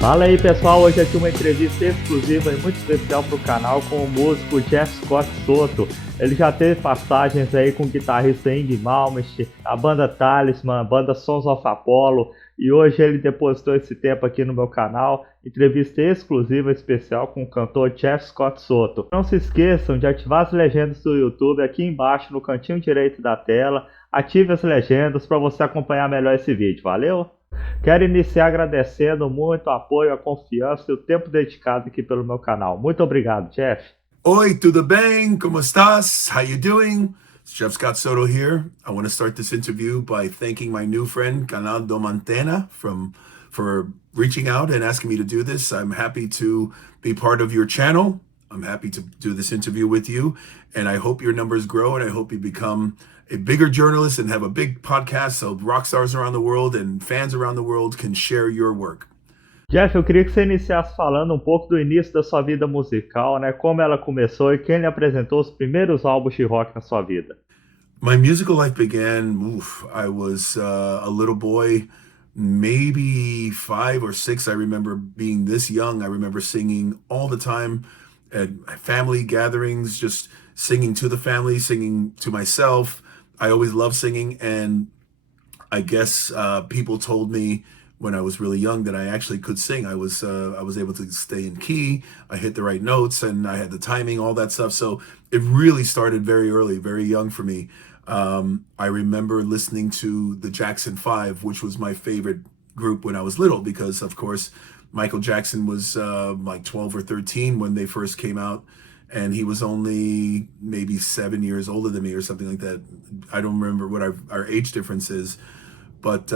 Fala aí pessoal, hoje aqui uma entrevista exclusiva e muito especial para o canal com o músico Jeff Scott Soto. Ele já teve passagens aí com o guitarrista Ing Malmsteen, a banda Talisman, a banda Sons of Apollo, e hoje ele depositou esse tempo aqui no meu canal, entrevista exclusiva especial com o cantor Jeff Scott Soto. Não se esqueçam de ativar as legendas do YouTube aqui embaixo no cantinho direito da tela, ative as legendas para você acompanhar melhor esse vídeo, valeu? Quero iniciar agradecendo muito o apoio, a confiança e o tempo dedicado aqui pelo meu canal. Muito obrigado, Jeff. Oi, tudo bem? Como estás? How you doing? It's Jeff Scott Soto here. I want to start this interview by thanking my new friend, Canaldomantena, for reaching out and asking me to do this. I'm happy to be part of your channel. I'm happy to do this interview with you, and I hope your numbers grow, and I hope you become a bigger journalist and have a big podcast so rock stars around the world and fans around the world can share your work. Jeff, eu queria que você iniciasse falando um pouco do início da sua vida musical, né? Como ela começou e quem lhe apresentou os primeiros álbuns de rock na sua vida. My musical life began, I was a little boy, maybe 5 or 6. I remember being this young. I remember singing all the time at family gatherings, just singing to the family, singing to myself. I always loved singing, and I guess people told me when I was really young that I actually could sing. I was able to stay in key. I hit the right notes, and I had the timing, all that stuff. So it really started very early, very young for me. I remember listening to the Jackson 5, which was my favorite group when I was little, because of course Michael Jackson was like 12 or 13 when they first came out, and he was only maybe 7 years older than me or something like that. I don't remember what our age difference is, but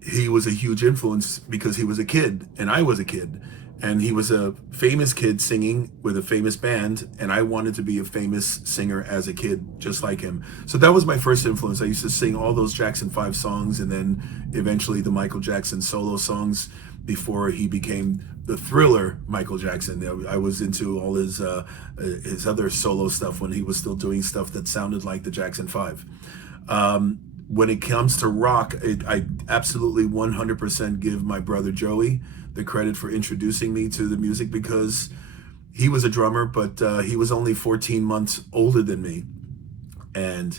he was a huge influence because he was a kid and I was a kid, and he was a famous kid singing with a famous band, and I wanted to be a famous singer as a kid just like him. So that was my first influence. I used to sing all those Jackson 5 songs, and then eventually the Michael Jackson solo songs before he became the Thriller Michael Jackson. I was into all his other solo stuff when he was still doing stuff that sounded like the Jackson 5. When it comes to rock, I absolutely 100% give my brother Joey the credit for introducing me to the music, because he was a drummer, but he was only 14 months older than me. And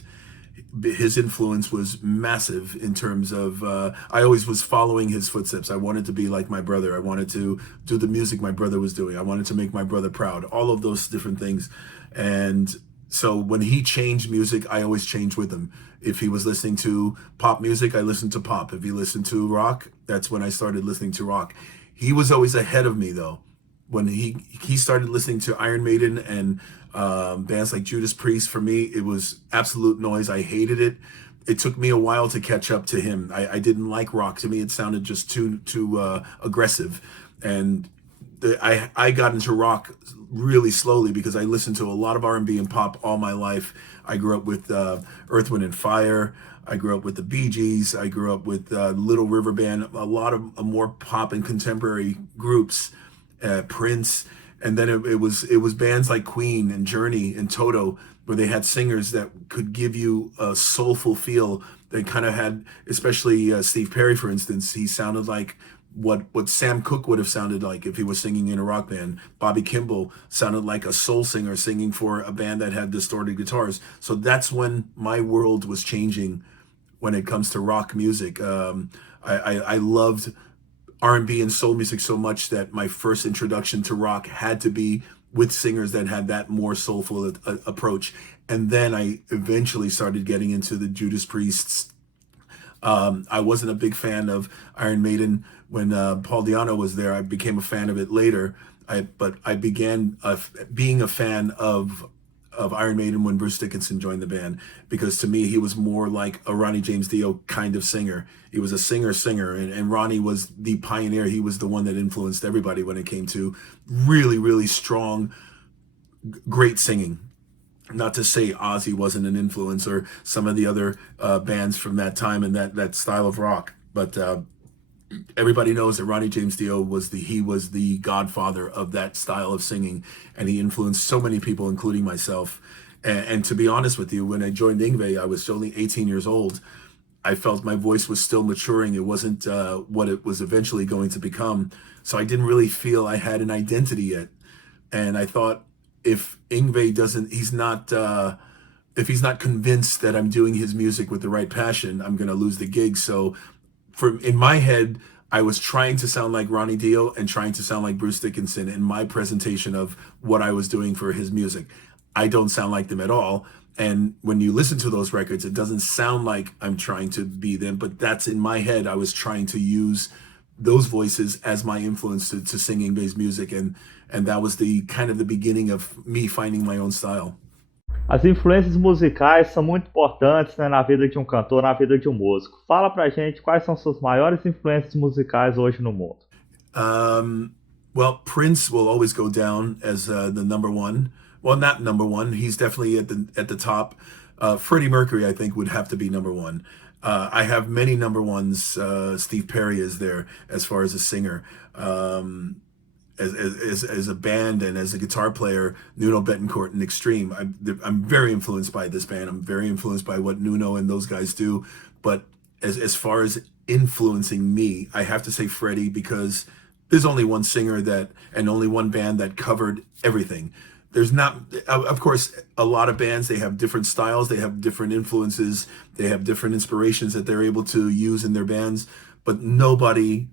his influence was massive in terms of, I always was following his footsteps. I wanted to be like my brother. I wanted to do the music my brother was doing. I wanted to make my brother proud, all of those different things. And so when he changed music, I always changed with him. If he was listening to pop music, I listened to pop. If he listened to rock, that's when I started listening to rock. He was always ahead of me though. When he started listening to Iron Maiden and bands like Judas Priest, for me, it was absolute noise. I hated it. It took me a while to catch up to him. I didn't like rock. To me, it sounded just too aggressive. And I got into rock really slowly because I listened to a lot of R&B and pop all my life. I grew up with Earth, Wind and Fire. I grew up with the Bee Gees. I grew up with Little River Band, a lot of more pop and contemporary groups, Prince. And then it was bands like Queen and Journey and Toto, where they had singers that could give you a soulful feel. They kind of had, especially Steve Perry, for instance, he sounded like what Sam Cooke would have sounded like if he was singing in a rock band. Bobby Kimball sounded like a soul singer singing for a band that had distorted guitars. So that's when my world was changing when it comes to rock music. I loved R&B and soul music so much that my first introduction to rock had to be with singers that had that more soulful approach. And then I eventually started getting into the Judas Priests. I wasn't a big fan of Iron Maiden when Paul Di'Anno was there. I became a fan of it later. But I began being a fan of Iron Maiden when Bruce Dickinson joined the band, because to me he was more like a Ronnie James Dio kind of singer. He was a singer, and Ronnie was the pioneer. He was the one that influenced everybody when it came to really, really strong, great singing. Not to say Ozzy wasn't an influence, or some of the other bands from that time and that style of rock, but everybody knows that Ronnie James Dio was the godfather of that style of singing, and he influenced so many people, including myself. And to be honest with you, when I joined Yngwie, I was only 18 years old. I felt my voice was still maturing. It wasn't what it was eventually going to become. So I didn't really feel I had an identity yet. And I thought, if Yngwie doesn't, he's not, if he's not convinced that I'm doing his music with the right passion, I'm going to lose the gig. So in my head, I was trying to sound like Ronnie Dio and trying to sound like Bruce Dickinson in my presentation of what I was doing for his music. I don't sound like them at all. And when you listen to those records, it doesn't sound like I'm trying to be them, but that's in my head. I was trying to use those voices as my influence to singing bass music. And that was the kind of the beginning of me finding my own style. As influências musicais são muito importantes, né, na vida de um cantor, na vida de um músico. Fala pra gente quais são suas maiores influências musicais hoje no mundo. Well, Prince will always go down as the number one. Well, not number one. He's definitely at the top. Freddie Mercury, I think, would have to be number one. I have many number ones. Steve Perry is there as far as a singer. As a band and as a guitar player, Nuno Bettencourt and Extreme. I'm very influenced by this band. I'm very influenced by what Nuno and those guys do. But as far as influencing me, I have to say Freddie, because there's only one singer that and only one band that covered everything. There's not, of course, a lot of bands, they have different styles, they have different influences, they have different inspirations that they're able to use in their bands, but nobody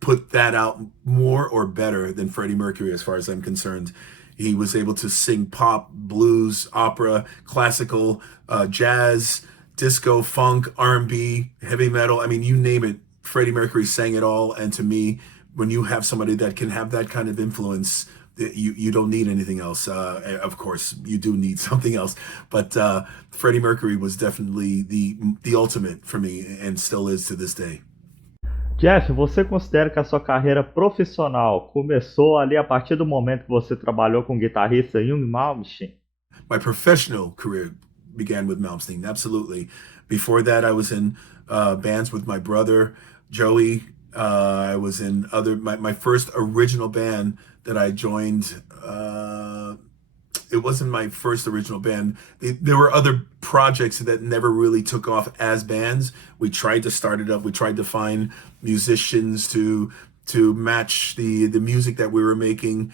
put that out more or better than Freddie Mercury, as far as I'm concerned. He was able to sing pop, blues, opera, classical, jazz, disco, funk, R&B, heavy metal. I mean, you name it, Freddie Mercury sang it all. And to me, when you have somebody that can have that kind of influence, you don't need anything else. Of course, you do need something else, but Freddie Mercury was definitely the ultimate for me, and still is to this day. Jeff, você considera que a sua carreira profissional começou ali a partir do momento que você trabalhou com o guitarrista Yngwie Malmsteen? My professional career began with Malmsteen, absolutely. Before that, I was in bands with my brother, Joey. I was in my first original band that I joined. It wasn't my first original band. There were other projects that never really took off as bands. We tried to start it up. We tried to find musicians to match the music that we were making.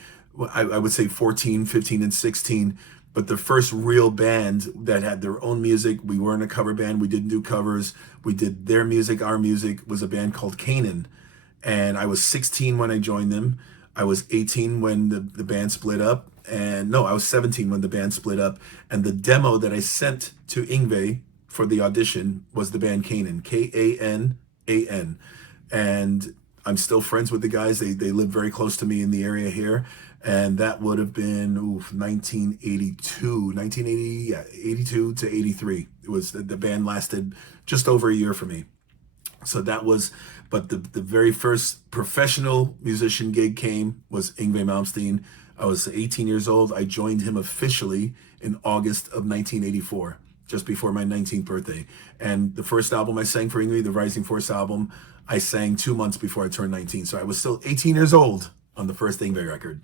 I would say 14, 15, and 16. But the first real band that had their own music, we weren't a cover band. We didn't do covers. We did their music. Our music was a band called Canaan. And I was 16 when I joined them. I was 18 when the band split up. And no, I was 17 when the band split up. And the demo that I sent to Yngwie for the audition was the band Canaan, K-A-N-A-N. And I'm still friends with the guys. They live very close to me in the area here. And that would have been 82 to 83. It was the band lasted just over a year for me. So that was, but the very first professional musician gig was Yngwie Malmsteen. I was 18 years old. I joined him officially in August of 1984, just before my 19th birthday. And the first album I sang for Yngwie, the Rising Force album, I sang 2 months before I turned 19. So I was still 18 years old on the first Yngwie record.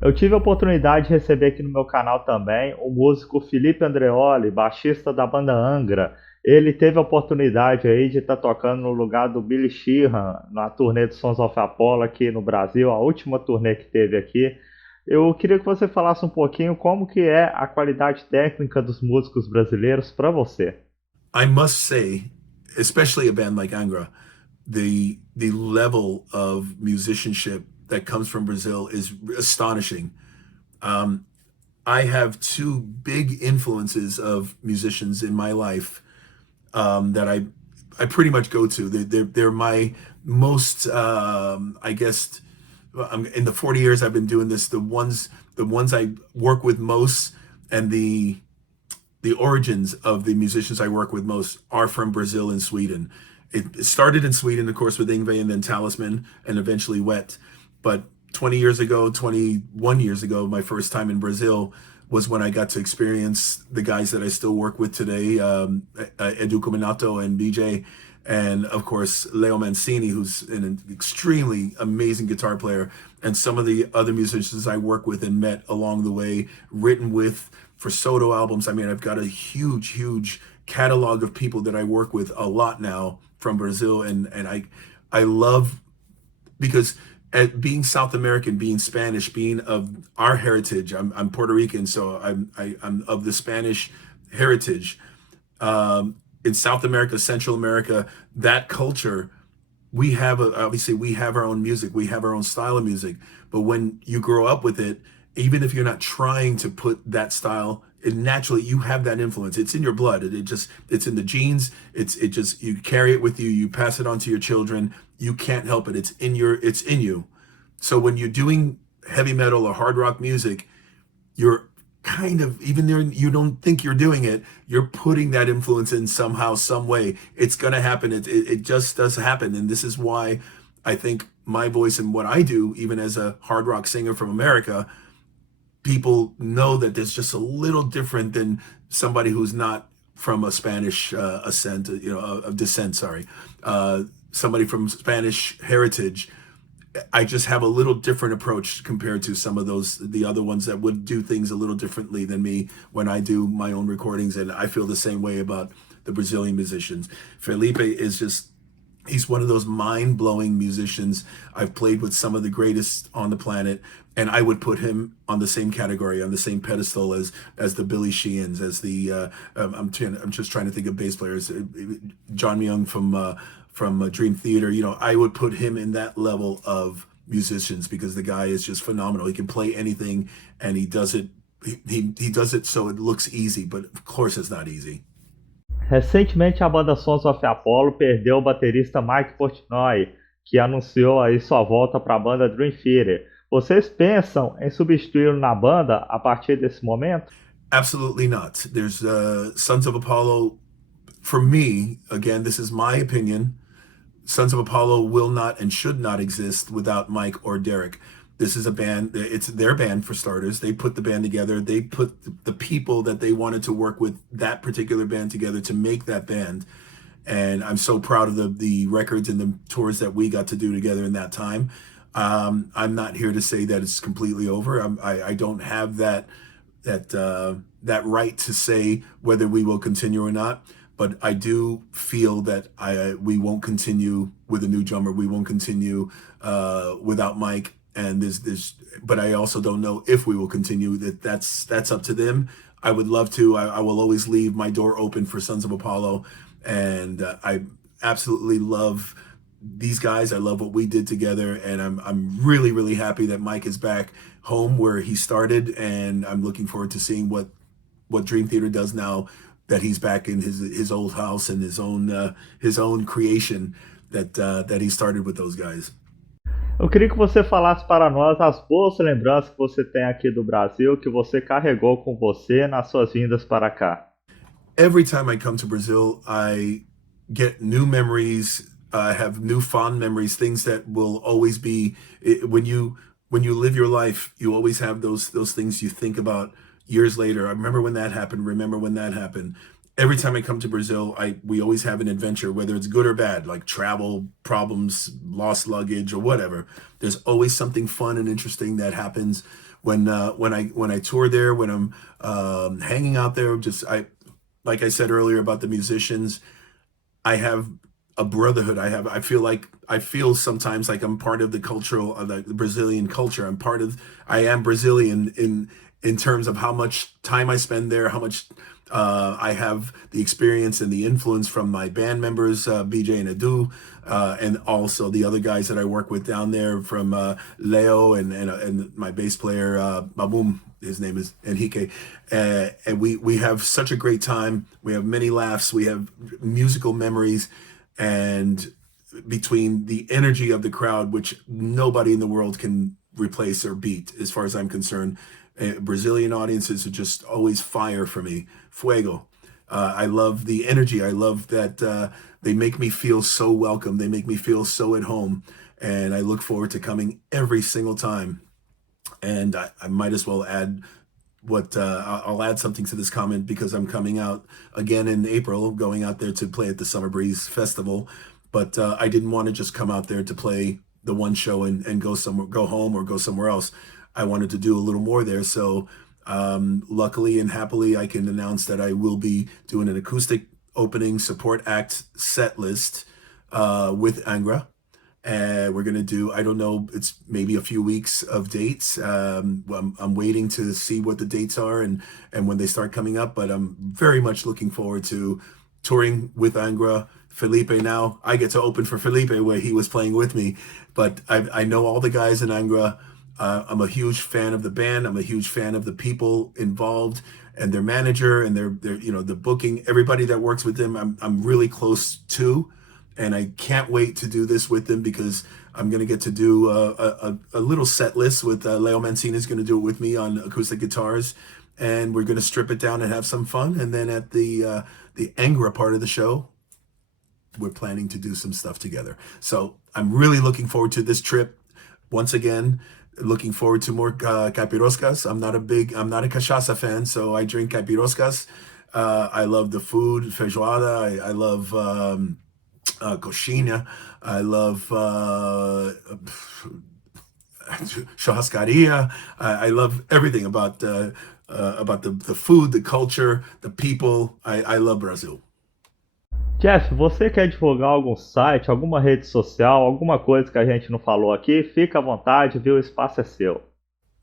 Eu tive a oportunidade de receber aqui no meu canal também o músico Felipe Andreoli, baixista da banda Angra. Ele teve a oportunidade aí de estar tocando no lugar do Billy Sheehan na turnê do Sons of Apollo aqui no Brasil, a última turnê que teve aqui. Eu queria que você falasse um pouquinho como que é a qualidade técnica dos músicos brasileiros para você. I must say, especially a band like Angra, the level of musicianship that comes from Brazil is astonishing. I have two big influences of musicians in my life that I pretty much go to. They're my most, I guess, in the 40 years I've been doing this, the ones I work with most, and the origins of the musicians I work with most are from Brazil and Sweden. It started in Sweden, of course, with Yngwie and then Talisman and eventually Wet. But 21 years ago, my first time in Brazil was when I got to experience the guys that I still work with today, Edu Cominato and BJ, and of course, Leo Mancini, who's an extremely amazing guitar player, and some of the other musicians I work with and met along the way, written with for Soto albums. I mean, I've got a huge catalog of people that I work with a lot now from Brazil, and I love, because at being South American, being Spanish, being of our heritage, I'm Puerto Rican, so I'm of the Spanish heritage. In South America, Central America, that culture, we have obviously we have our own music, we have our own style of music, but when you grow up with it, even if you're not trying to put that style, it naturally, you have that influence. It's in your blood. It just, it's in the genes. It just, you carry it with you. You pass it on to your children. You can't help it. It's in you. So when you're doing heavy metal or hard rock music, you're kind of, even though you don't think you're doing it, you're putting that influence in somehow, some way. It's going to happen. It just does happen. And this is why I think my voice and what I do, even as a hard rock singer from America, people know that there's just a little different than somebody who's not from a Spanish ascent, of descent, sorry. Somebody from Spanish heritage. I just have a little different approach compared to some of the other ones that would do things a little differently than me when I do my own recordings. And I feel the same way about the Brazilian musicians. Felipe is just, he's one of those mind-blowing musicians. I've played with some of the greatest on the planet, and I would put him on the same category, on the same pedestal as the Billy Sheehan's, as the I'm just trying to think of bass players, John Myung from Dream Theater. I would put him in that level of musicians, because the guy is just phenomenal. He can play anything, and he does it. He does it so it looks easy, but of course it's not easy. Recentemente, a banda Sons of Apollo perdeu o baterista Mike Portnoy, que anunciou aí sua volta para a banda Dream Theater. Vocês pensam em substituí-lo na banda a partir desse momento? Absolutely not. There's Sons of Apollo, for me, again, this is my opinion, Sons of Apollo will not and should not exist without Mike or Derek. This is a band, it's their band for starters. They put the band together. They put the people that they wanted to work with that particular band together to make that band. And I'm so proud of the records and the tours that we got to do together in that time. I'm not here to say that it's completely over. I don't have that right to say whether we will continue or not. But I do feel that we won't continue with a new drummer. We won't continue without Mike. And but I also don't know if we will continue. That's up to them. I would love to. I will always leave my door open for Sons of Apollo, and I absolutely love these guys. I love what we did together, and I'm really, really happy that Mike is back home where he started, and I'm looking forward to seeing what Dream Theater does now that he's back in his old house and his own creation that he started with those guys. Eu queria que você falasse para nós as boas lembranças que você tem aqui do Brasil, que você carregou com você nas suas vindas para cá. Every time I come to Brazil, I get new memories. I have new fond memories, things that will always be, when you live your life, you always have those things you think about years later. I remember when that happened. Every time I come to Brazil, we always have an adventure, whether it's good or bad, like travel problems, lost luggage, or whatever. There's always something fun and interesting that happens when I tour there, when I'm hanging out there. Like I said earlier about the musicians, I have a brotherhood. I feel sometimes like I'm part of the the Brazilian culture. I am Brazilian in terms of how much time I spend there, how much I have the experience and the influence from my band members, BJ and Edu, and also the other guys that I work with down there, from Leo and my bass player, Babum, his name is Enrique. And we have such a great time. We have many laughs. We have musical memories, and between the energy of the crowd, which nobody in the world can replace or beat, as far as I'm concerned. Brazilian audiences are just always fire for me. Fuego. I love the energy. I love that they make me feel so welcome. They make me feel so at home. And I look forward to coming every single time. And I might as well add I'll add something to this comment, because I'm coming out again in April, going out there to play at the Summer Breeze Festival. But I didn't want to just come out there to play the one show and go home or go somewhere else. I wanted to do a little more there. So luckily and happily, I can announce that I will be doing an acoustic opening support act set list with Angra. And we're going to do, I don't know, it's maybe a few weeks of dates. I'm waiting to see what the dates are and when they start coming up, but I'm very much looking forward to touring with Angra. Felipe now, I get to open for Felipe where he was playing with me, but I know all the guys in Angra. I'm a huge fan of the band. I'm a huge fan of the people involved and their manager and their the booking, everybody that works with them. I'm really close to. And I can't wait to do this with them because I'm going to get to do a little set list with Leo Mancini is going to do it with me on acoustic guitars. And we're going to strip it down and have some fun. And then at the Angra part of the show, we're planning to do some stuff together. So I'm really looking forward to this trip. Once again, looking forward to more capiroscas. I'm not a cachaça fan, so I drink capiroscas. I love the food, feijoada. I love... coxinha. I love churrascaria. I love everything about the food, the culture, the people. I love Brazil. Jeff, você quer divulgar algum site, alguma rede social, alguma coisa que a gente não falou aqui? Fica à vontade, viu? O espaço é seu.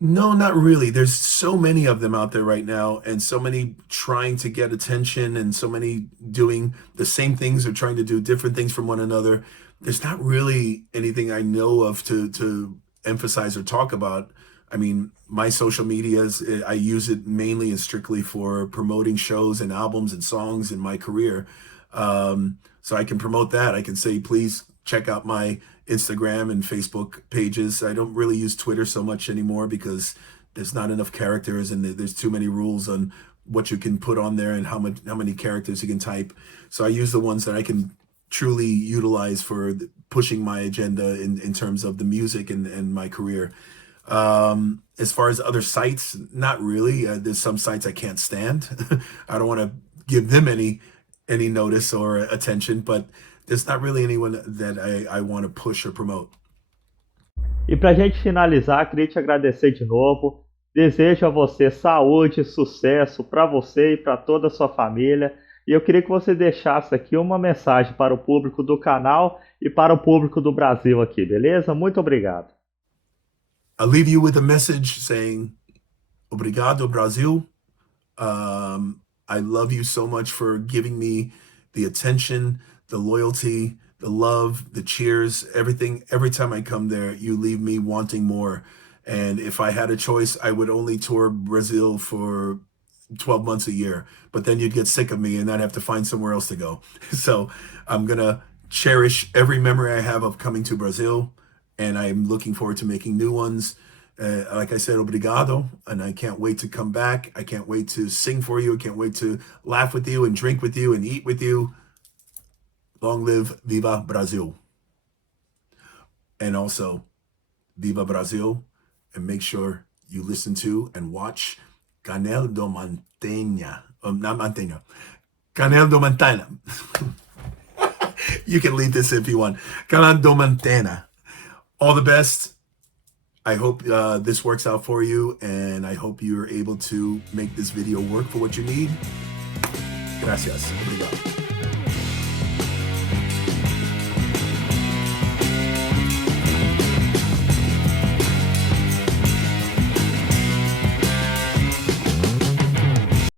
No, not really. There's so many of them out there right now, and so many trying to get attention, and so many doing the same things or trying to do different things from one another. There's not really anything I know of to emphasize or talk about. I mean, my social medias, I use it mainly and strictly for promoting shows and albums and songs in my career. So I can promote that. I can say, please check out my Instagram and Facebook pages. I don't really use Twitter so much anymore because there's not enough characters and there's too many rules on what you can put on there and how many characters you can type. So I use the ones that I can truly utilize for pushing my agenda in terms of the music and my career. As far as other sites, not really. There's some sites I can't stand. I don't want to give them any notice or attention, but there's not really anyone that I want to push or promote. E para a gente finalizar, queria te agradecer de novo. Desejo a você saúde, sucesso para você e para toda a sua família. E eu queria que você deixasse aqui uma mensagem para o público do canal e para o público do Brasil aqui, beleza? Muito obrigado. I'll leave you with a message saying, Obrigado, Brasil. I love you so much for giving me the attention, the loyalty, the love, the cheers, everything. Every time I come there, you leave me wanting more. And if I had a choice, I would only tour Brazil for 12 months a year, but then you'd get sick of me and I'd have to find somewhere else to go. So I'm going to cherish every memory I have of coming to Brazil, and I'm looking forward to making new ones. Like I said, obrigado, and I can't wait to come back. I can't wait to sing for you. I can't wait to laugh with you and drink with you and eat with you. Long live Viva Brazil. And also, Viva Brazil, and make sure you listen to and watch canaldomantena. Not Mantena. Canaldomantena. You can leave this if you want. Canaldomantena. All the best. I hope this works out for you, and I hope you're able to make this video work for what you need. Gracias. Obrigado.